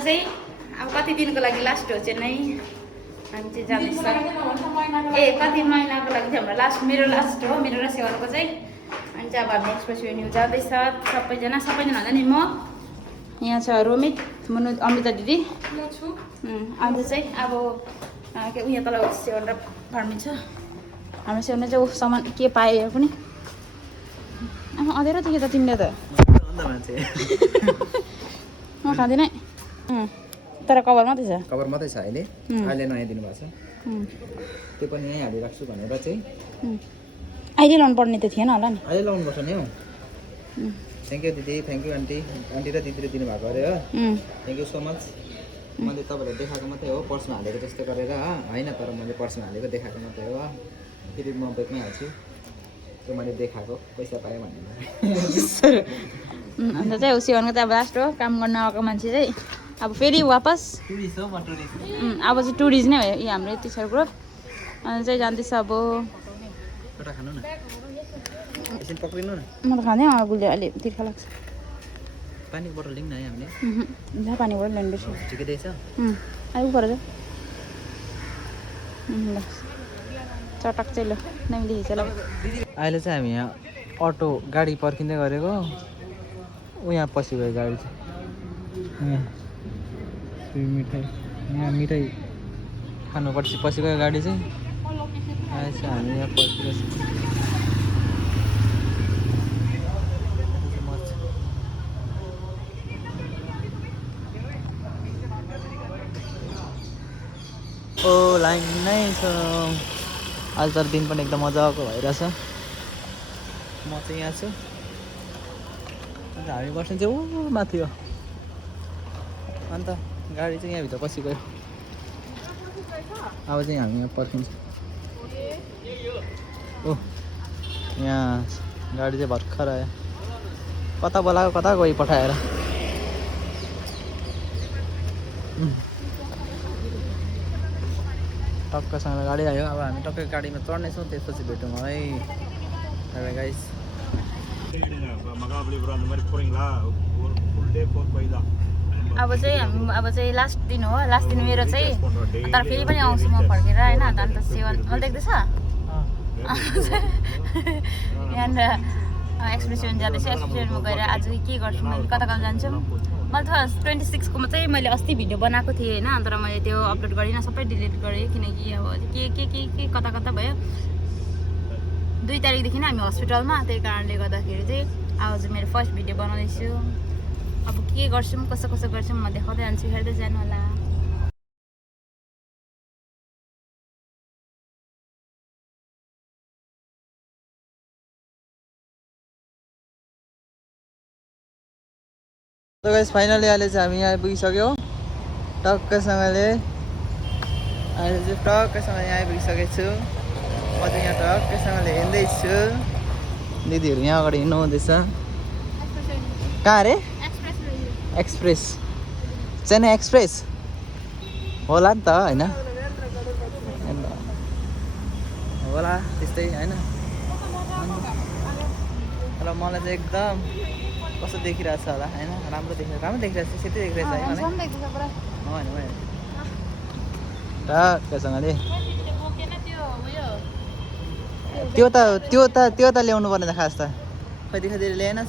चाहिँ अब कति दिनको लागि लास्ट हो चेन्नई हामी चाहिँ जाँदैछ ए कति महिनाको लागि चाहिँ हाम्रो लास्ट मेरो लास्ट हो मेरो र सेवाको चाहिँ अनि चाहिँ अब हामी एक्सप्रेस एभेन्यू जाँदैछ सबैजना भन्दा नि म यहाँ छ रोमित मनु अमृता दिदी अन्त चाहिँ अब के उयो तल सेवन र फार्मी छ हाम्रो सेवन चाहिँ सामान के पायो पनि अँधेरो देख्यो त तिमीले त म खाँदिनँ तर कभर मात्रै छ अहिले अहिले नयाँ दिनुभएको छ त्यो पनि यहीँ हालिराख्छु भनेर चाहिँ अहिले लाउनु पर्ने त थिएन होला नि अहिले लाउनुपर्छ नि हौ थ्याङ्क यू दिदी थ्याङ्क यू आन्टी आन्टी र दिदीले दिनुभएको अरे हो थ्याङ्क यू सो मच मैले तपाईँलाई देखाएको मात्रै हो पर्समा हालेको जस्तो गरेर होइन तर मैले पर्समा हालेको देखाएको मात्रै हो फेरि म बेगमै हाल्छु त्यो मैले देखाएको पैसा पाएँ भनेर अन्त चाहिँ उसीहरूको चाहिँ अब लास्ट हो काम गर्न आएको मान्छे चाहिँ अब फेरि वापस टुरिस्ट हो म टुरिस्ट अब चाहिँ टुरिस्ट नै हो यो हाम्रो यति साह्रो ग्रुप अनि चाहिँ जाँदैछ अब एउटा खानु न एकछिन पक्रिनु न म त खाँदै गुलियो अलि तिर्खा लाग्छ पानीको बोतल लिउँ न है हामीले जहाँ पानी बोतल ल्याउनु बेसी ठिकै रहेछ आइपुग पर ल चटक चाहिँ ल नमिली हिजो ल अहिले चाहिँ हामी यहाँ अटो गाडी पर्खिँदै गरेको ऊ यहाँ पछि गयो गाडी चाहिँ मिठाई यहाँ मिठाई खानुपर्छ पछि गयो गाडी चाहिँ अहिले चाहिँ हामी यहाँ पर्खिरहेको ओ लाइन नै छ आज तर दिन पनि एकदम मजाको भइरहेछ म चाहिँ यहाँ छु अन्त हामी बस्ने चाहिँ ऊ माथि हो अन्त गाडी चाहिँ यहाँभित्र पछि गयो अब चाहिँ हामी यहाँ पर्खिन्छ ओ यहाँ गाडी चाहिँ भर्खर आयो कता बोलाएको कता गइ पठाएर टक्कसँग गाडी आयो अब हामी टक्कै गाडीमा चढ्नेछौँ त्यसपछि भेटौँ है बाइ गाइस अब चाहिँ लास्ट दिन हो लास्ट दिन मेरो चाहिँ तर फेरि पनि आउँछु म फर्केर होइन अन्त सेवन मैले देख्दैछ यहाँनिर एक्सप्रेसन जाँदैछु एक्सप्रेसनमा गएर आज के गर्छु मैले कता कता जान्छु मैले त 26 चाहिँ मैले अस्ति भिडियो बनाएको थिएँ होइन तर मैले त्यो अपलोड गरिनँ सबै डिलिट गरेँ किनकि अब के कता कता भयो 2 तारिकदेखि नै हामी हस्पिटलमा त्यही कारणले गर्दाखेरि चाहिँ आज चाहिँ मेरो फर्स्ट भिडियो बनाउँदैछु अब के गर्छौँ कसो गर्छौँ म देखाउँदै जान्छु हेर्दै जानु होला त गाइस फाइनली अहिले चाहिँ हामी यहाँ आइपुगिसक्यो टक्कसँगले अहिले चाहिँ टक्कसँगले यहाँ आइपुगिसकेको छु म चाहिँ यहाँ टक्कसँगले हिँड्दैछु दिदीहरू यहाँ अगाडि हिँड्नु हुँदैछ कहाँ अरे एक्सप्रेस चेन्नई एक्सप्रेस होला नि त होइन होला त्यस्तै होइन र मलाई चाहिँ एकदम कस्तो देखिरहेछ होला होइन राम्रो देखिरहेछ सेतै देखिरहेछ होइन टक्कसँगले त्यो त ल्याउनु पर्ने त खास त कति ल्याएन छ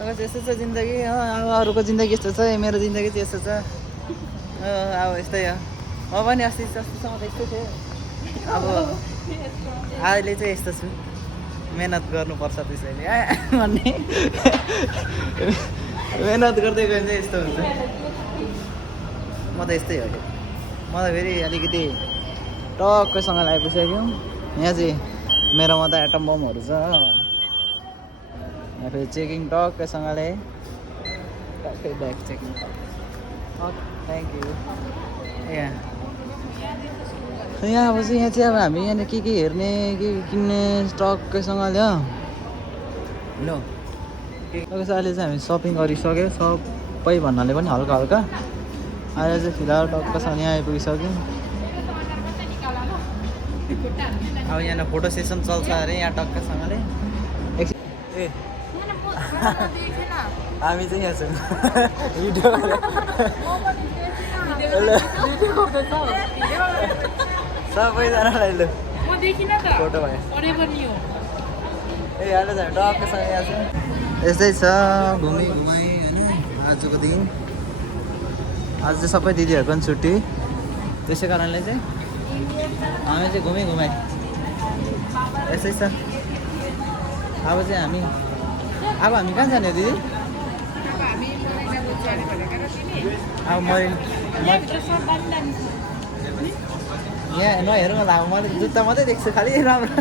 यस्तो छ जिन्दगी अब अरूको जिन्दगी यस्तो छ मेरो जिन्दगी चाहिँ यस्तो छ अब यस्तै हो म पनि अस्तिसम्म त यस्तो थिएँ अब अहिले चाहिँ यस्तो छु मेहनत गर्नुपर्छ त्यसैले भन्ने मेहनत गर्दै गयो भने चाहिँ यस्तो हुन्छ म त यस्तै हो म त फेरि अलिकति टक्कसँग आइपुगिसक्यौँ यहाँ चाहिँ मेरोमा त एटम बमहरू छ यहाँ फेरि चेकिङ टक्कसँगले टक्कै ब्याग चेकिङ थ्याङ्क यू यहाँ अब चाहिँ यहाँ चाहिँ अब हामी यहाँनिर के हेर्ने के किन्ने टक्कैसँगले हो ल अहिले चाहिँ हामी सपिङ गरिसक्यो सबै भन्नाले पनि हल्का हल्का अहिले चाहिँ फिलहाल टक्कसँग यहाँ आइपुगिसक्यौँ अब यहाँ फोटो सेसन चल्छ अरे यहाँ टक्कसँगले ए हामी चाहिँ यहाँ छौँ भिडियो सबैजनालाई लु फोटो भयो ए अहिले चाहिँ टक्कसँग यहाँ छ यस्तै छ घुमाइ होइन आजको दिन आज चाहिँ सबै दिदीहरूको पनि छुट्टी त्यसै कारणले चाहिँ हामी चाहिँ घुमाइ यस्तै छ अब चाहिँ हामी कहाँ जाने हो दिदी अब यहाँ नहेरौँ न अब मैले जुत्ता मात्रै देख्छु खालि राम्रो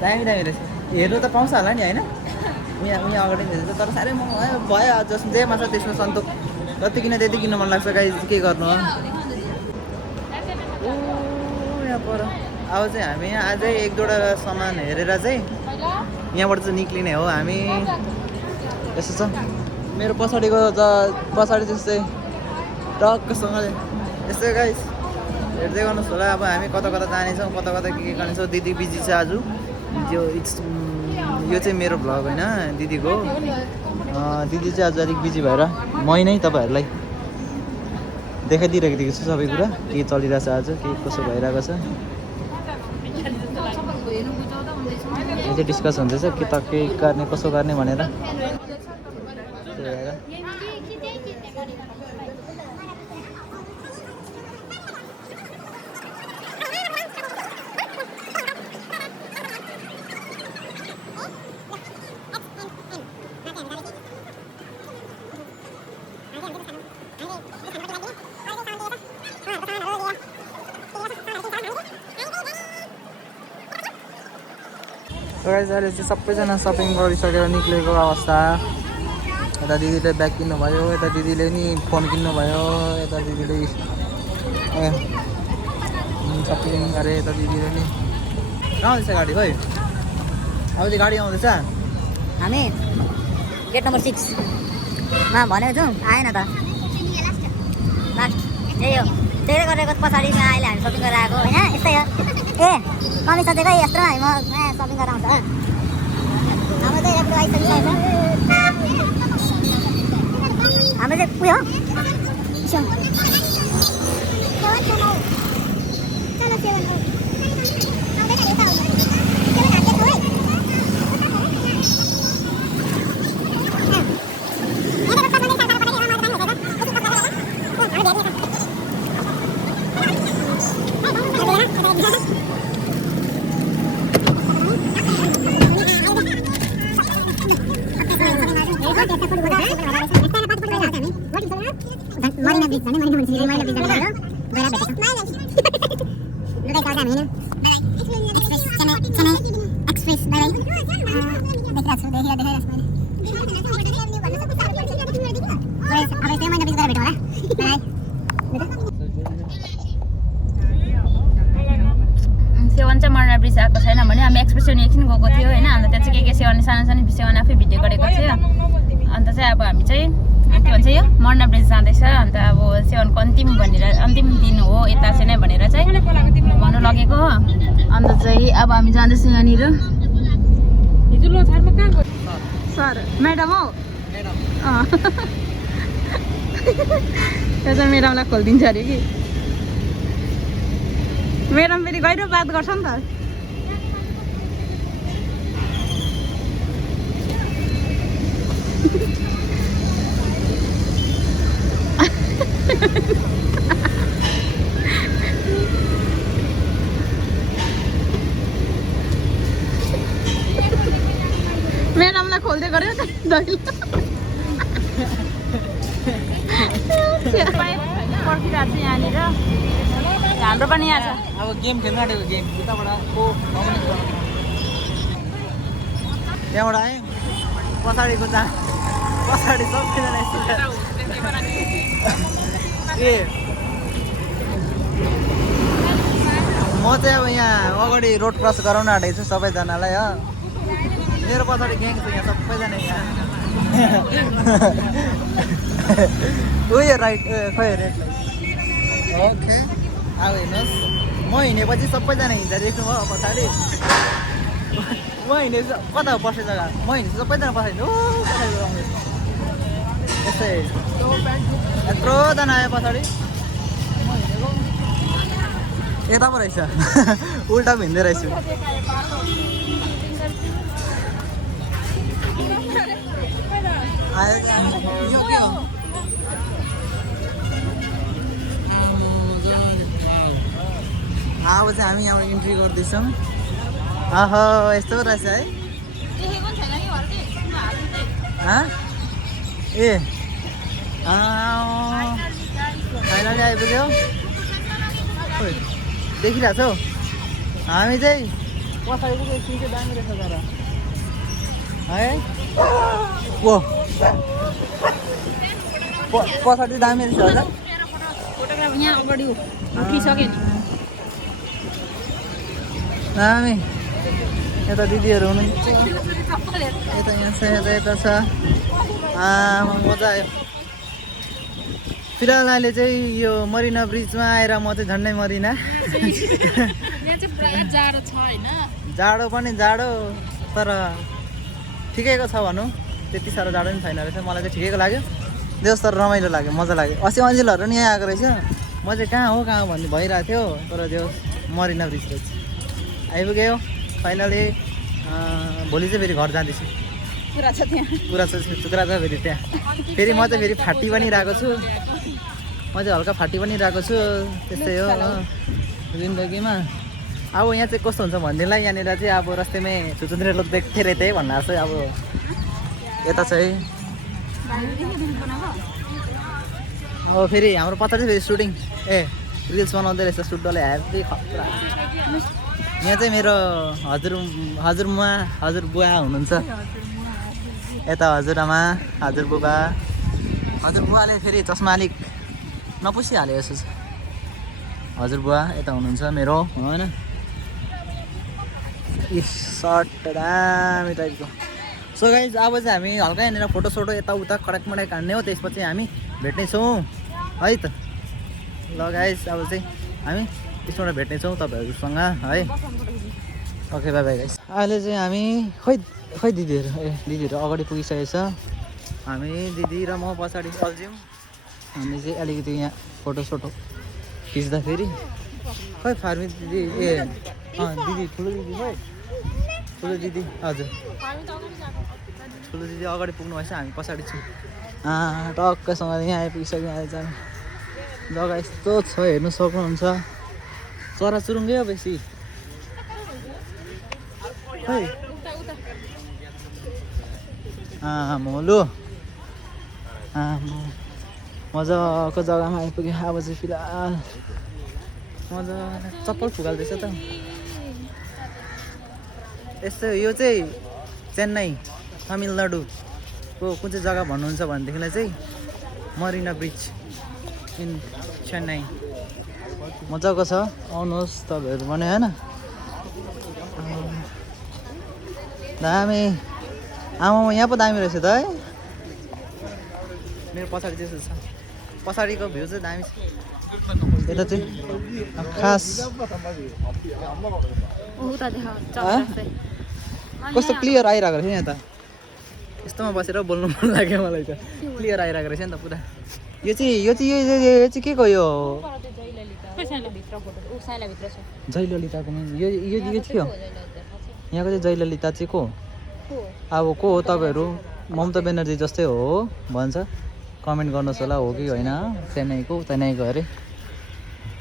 दामी रहेछ हेर्नु त पाउँछ होला नि होइन उहाँ अगाडि हेर्छ तर साह्रै भयो जसमा जेमा छ त्यसमा सन्तोक जति किन त्यति किन्न मन लाग्छ गाई के गर्नु हो यहाँ पर अब चाहिँ हामी यहाँ अझै एक दुईवटा सामान हेरेर चाहिँ यहाँबाट चाहिँ निक्लिने हो हामी यसो छ मेरो पछाडिको पछाडि जस्तै टक्कसँगले यस्तै गाइस हेर्दै गर्नुहोस् होला अब हामी कता कता जानेछौँ कता कता के गर्नेछौँ दिदी बिजी छ आज यो चाहिँ मेरो भ्लग होइन दिदीको दिदी चाहिँ आज अलिक बिजी भएर मै नै तपाईँहरूलाई देखाइदिइरहेको छु सबै कुरा के चलिरहेछ आज के कसो भइरहेको छ यो चाहिँ डिस्कस हुँदैछ के त के गर्ने कसो गर्ने भनेर अहिले चाहिँ सबैजना सपिङ गरिसकेर निक्लेको अवस्था यता दिदीले ब्याग किन्नुभयो यता दिदीले नि फोन किन्नुभयो यता दिदीले सपिङ गरे यता दिदीले नि कहाँ आउँदैछ गाडी खोइ अब चाहिँ गाडी आउँदैछ हामी गेट नम्बर 6 मा भनेको छौँ आएन त लास्ट त्यही हो त्यही गरेको पछाडि अहिले हामी सपिङ गरेर आएको होइन यस्तै हो ए कमी सोचेको यस्तो हामी सपिङ गरेर आउँछ हाम्रो चाहिँ राम्रो आइसकिसकेको छ हाम्रो चाहिँ उयो सेवन चाहिँ मर्ना ब्रिज आएको छैन भने हामी एक्सप्रेसन एकछिन गएको थियो होइन अन्त त्यहाँ चाहिँ के सेवन सानो सेवन आफै भिडियो गरेको थियो अन्त चाहिँ अब हामी चाहिँ के भन्छ यो मर्ना ब्रिज जाँदैछ अन्त अब सेवनको अन्तिम दिन हो यता चाहिँ नै भनेर चाहिँ भन्नु लगेको हो अन्त चाहिँ अब हामी जाँदैछ यहाँनिर सर म्याडम हो त्यो चाहिँ म्याडमलाई खोलिदिन्छ अरे कि म्याडम फेरि गहिरो बात गर्छ नि त म्याडमलाई खोल्दै गऱ्यो त पर्खिरहेको छु यहाँनिर हाम्रो पनि यहाँ छ अब गेम खेल्नु आँटेको गेम उताबाट त्यहाँबाट आएँ पछाडिको पछाडि सबैजना ए म चाहिँ अब यहाँ अगाडि रोड क्रस गराउन आँटेको छु सबैजनालाई हो मेरो पछाडि ग्याङ छ यहाँ सबैजना यहाँ उयो राइट खै रेड ओके अब हेर्नुहोस् म हिँडेपछि सबैजना हिँड्दा देख्नुभयो पछाडि म हिँडेछु कता हो बस्ने जग्गा म हिँडेछु सबैजना पछाडि यस्तै यत्रोजना आयो पछाडि यता पो रहेछ उल्टा पो हिँड्दै रहेछु यो के हो अब चाहिँ हामी यहाँ इन्ट्री गर्दैछौँ अहो यस्तो रहेछ है ए फाइनली आइपुग्यो देखिरहेको छौ हामी चाहिँ पछाडि पुग्यो सिन चाहिँ दामी रहेछ तर है ओ पछाडि दामी रहेछ होला फोटोग्राफ यहाँ अगाडि उठिसक्यो नि दामी यता दिदीहरू हुनुहुन्छ यता यहाँ छ यता छ मजा आयो फिलहाल अहिले चाहिँ यो मरिना ब्रिजमा आएर म चाहिँ झन्डै मरिना जाडो पनि जाडो तर ठिकैको छ भनौँ त्यति साह्रो जाडो पनि छैन रहेछ मलाई चाहिँ ठिकैको लाग्यो देश तर रमाइलो लाग्यो मजा लाग्यो अस्ति अन्जिलहरू पनि यहाँ आएको रहेछ म चाहिँ कहाँ हो भन्ने भइरहेको थियो तर त्यो मरिना ब्रिज रहेछ आइपुग्यो फाइनली भोलि चाहिँ फेरि घर जाँदैछु कुरा छ फेरि त्यहाँ फेरि म चाहिँ फेरि फाटी पनि रहेको छु म चाहिँ हल्का फाटी पनि रहेको छु त्यस्तै हो जिन्दगीमा अब यहाँ चाहिँ कस्तो हुन्छ भन्नेलाई यहाँनिर चाहिँ अब रस्तेमै चुचुन्द्रे लोक देख्थे रहेछ है भन्नु चाहिँ अब यता चाहिँ अब फेरि हाम्रो पछाडि फेरि सुटिङ रिल्स बनाउँदै रहेछ सुटडले हेर्दै खतरा यहाँ चाहिँ मेरो हजुरबुवा हुनुहुन्छ यता हजुरआमा हजुरबुवाले फेरि चस्मा अलिक नपुसिहाल्यो यसो हजुरबुवा यता हुनुहुन्छ मेरो होइन सर्ट दामी टाइपको सो गाइज अब चाहिँ हामी हल्का यहाँनिर फोटोसोटो यताउता कडाकमडाक हान्ने हो त्यसपछि हामी भेट्नेछौँ है त ल गाइज अब चाहिँ हामी त्यसबाट भेट्नेछौँ तपाईँहरूसँग है ओके बाई बाई गाइज अहिले चाहिँ हामी खै दिदीहरू अगाडि पुगिसकेको छ हामी दिदी र म पछाडि चल्छौँ हामी चाहिँ अलिकति यहाँ फोटोसोटो खिच्दाखेरि खै फार्मी दिदी दिदी ठुलो दिदी खै ठुलो दिदी हजुर ठुलो दिदी अगाडि पुग्नु भएछ हामी पछाडि छौँ टक्कसँग यहाँ आइपुगिसक्यो अहिले चाहिँ जग्गा यस्तो छ हेर्नु सक्नुहुन्छ चराचुरुङ्गै हो बेसी खै मोलो मजाको जग्गामा आइपुग्यो अब चाहिँ फिलहाल मजा चप्पल फुकाल्दैछ त यस्तो यो चाहिँ चेन्नई तमिलनाडुको कुन चाहिँ जग्गा भन्नुहुन्छ भनेदेखिलाई चाहिँ मरिना ब्रिज इन चेन्नई मजाको छ आउनुहोस् तपाईँहरू पनि होइन दामी आमा यहाँ पो दामी रहेछ त है मेरो पछाडि त्यस्तो छ पछाडिको भ्यू चाहिँ दामी छ यता चाहिँ खास कस्तो क्लियर आइरहेको रहेछ यहाँ त यस्तोमा बसेर बोल्नु मन लाग्यो मलाई त क्लियर आइरहेको रहेछ नि त पुरा यो चाहिँ के को यो जयललिताको यो के हो यहाँको चाहिँ जयललिता चाहिँ को अब को हो तपाईँहरू ममता ब्यानर्जी जस्तै हो भन्छ कमेन्ट गर्नुहोस् होला हो कि होइन चेन्नईको अरे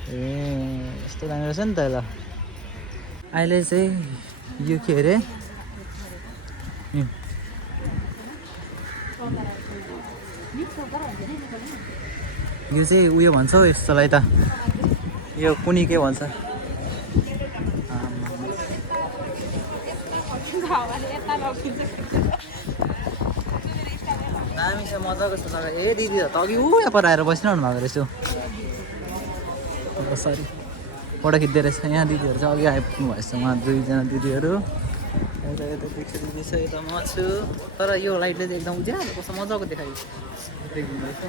ए यस्तो दामी रहेछ नि त ल अहिले चाहिँ यो के अरे यो चाहिँ उयो भन्छ हौ यस्तोलाई त यो कुनी के भन्छ दामी छ मजाको छ जग्गा ए दिदी त अघि यहाँ पर आएर बसिरहनु भएको रहेछ सरी फोटो खिच्दै रहेछ यहाँ दिदीहरू चाहिँ अघि आइपुग्नु भएछ उहाँ दुईजना दिदीहरू यता दिदी छ यता म छु तर यो लाइटले चाहिँ एकदम उज्यालो कस्तो मजाको देखायो देखिँदैछ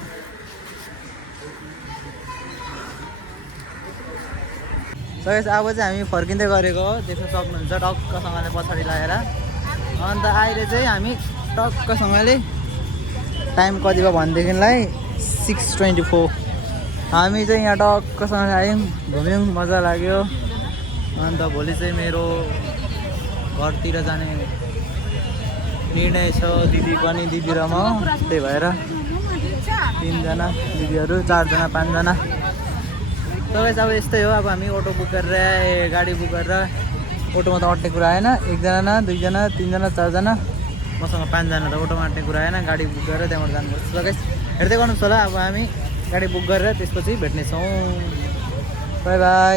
अब चाहिँ हामी फर्किँदै गरेको देख्न सक्नुहुन्छ टक्कसँगले पछाडि लागेर अन्त अहिले चाहिँ हामी टक्कसँगले टाइम कति भयो भनेदेखिलाई 6:24 हामी चाहिँ यहाँ टक्कसँग आयौँ घुम्यौँ मजा लाग्यो अन्त भोलि चाहिँ मेरो घरतिर जाने निर्णय छ दिदी पनि दिदी र म त्यही भएर 3जना दिदीहरू 4जना 5जना सबै अब यस्तै हो अब हामी अटो बुक गरेर गाडी बुक गरेर अटोमा त अट्ने कुरा आएन 1जना 2जना 3जना 4जना मसँग 5जना त अटोमा अट्ने कुरा आएन गाडी बुक गरेर त्यहाँबाट जानुपर्छ सबै हेर्दै गर्नुहोस् होला अब हामी गाडी बुक गरेर त्यसपछि भेट्नेछौँ बाई बाई